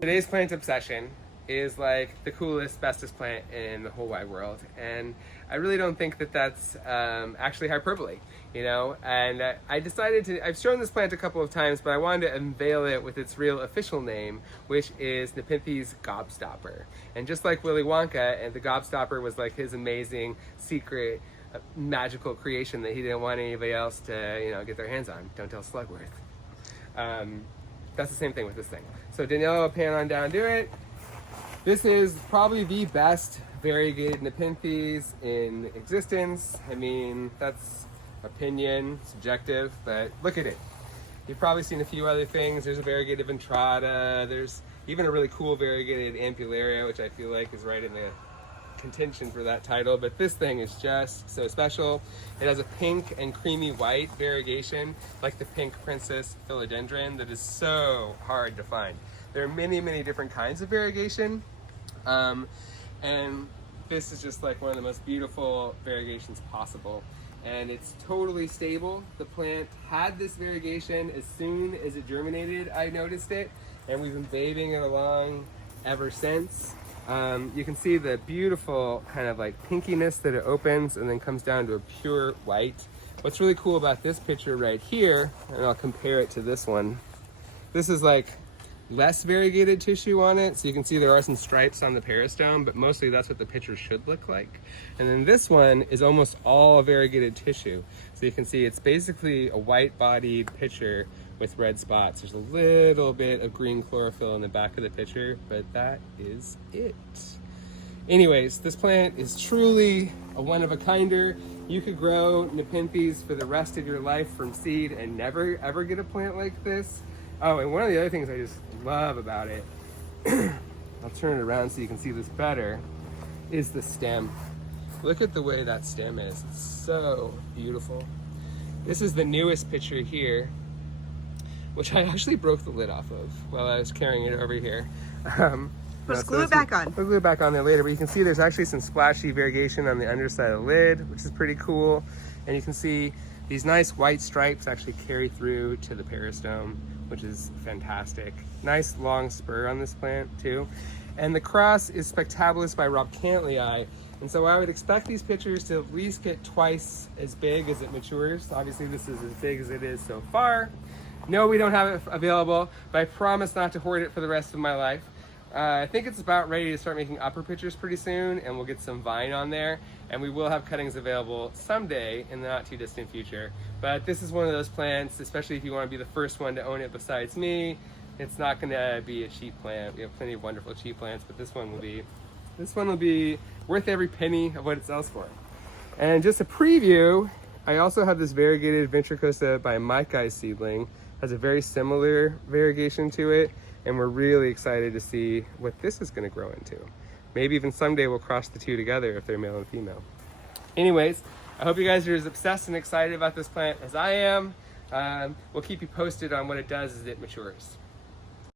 Today's plant obsession is like the coolest, bestest plant in the whole wide world, and I really don't think that that's actually hyperbole, you know. And I decided to. I've shown this plant a couple of times, but I wanted to unveil it with its real official name, which is Nepenthes gobstopper. And just like Willy Wonka, and the gobstopper was like his amazing secret, magical creation that he didn't want anybody else to, you know, get their hands on. Don't tell Slugworth. That's the same thing with this thing. So Daniela will pan on down to it. This is probably the best variegated Nepenthes in existence. I mean, that's opinion, subjective, but look at it. You've probably seen a few other things. There's a variegated Ventrata. There's even a really cool variegated Ampullaria, which I feel like is right in the contention for that title, but this thing is just so special. It has a pink and creamy white variegation, like the pink Princess Philodendron, that is so hard to find. There are many, many different kinds of variegation, and this is just like one of the most beautiful variegations possible. And it's totally stable. The plant had this variegation as soon as it germinated. I noticed it, and we've been babying it along ever since. You can see the beautiful kind of like pinkiness that it opens and then comes down to a pure white. What's really cool about this picture right here, and I'll compare it to this one, this is like less variegated tissue on it, so you can see there are some stripes on the peristome, but mostly that's what the picture should look like. And then this one is almost all variegated tissue, so you can see it's basically a white-bodied pitcher with red spots. There's a little bit of green chlorophyll in the back of the pitcher, but that is it. Anyways, this plant is truly a one-of-a-kinder. You could grow Nepenthes for the rest of your life from seed and never ever get a plant like this. Oh, and one of the other things I just love about it, I'll turn it around so you can see this better, is the stem. Look at the way that stem is. It's so beautiful. This is the newest picture here, which I actually broke the lid off of while I was carrying it over here. Let's glue it back on. We'll glue it back on there later, but you can see there's actually some splashy variegation on the underside of the lid, which is pretty cool. And you can see these nice white stripes actually carry through to the peristome, which is fantastic. Nice long spur on this plant too. And the cross is Spectabilis by Rob Cantley. And so I would expect these pitchers to at least get twice as big as it matures. Obviously this is as big as it is so far. No, we don't have it available, but I promise not to hoard it for the rest of my life. I think it's about ready to start making upper pitchers pretty soon, and we'll get some vine on there, and we will have cuttings available someday in the not too distant future. But this is one of those plants, especially if you want to be the first one to own it besides me. It's not going to be a cheap plant. We have plenty of wonderful cheap plants, but this one will be worth every penny of what it sells for. And just a preview, I also have this variegated Ventricosa by Mike Guy's seedling. Has a very similar variegation to it, and we're really excited to see what this is going to grow into. Maybe even someday we'll cross the two together if they're male and female. Anyways, I hope you guys are as obsessed and excited about this plant as I am. We'll keep you posted on what it does as it matures.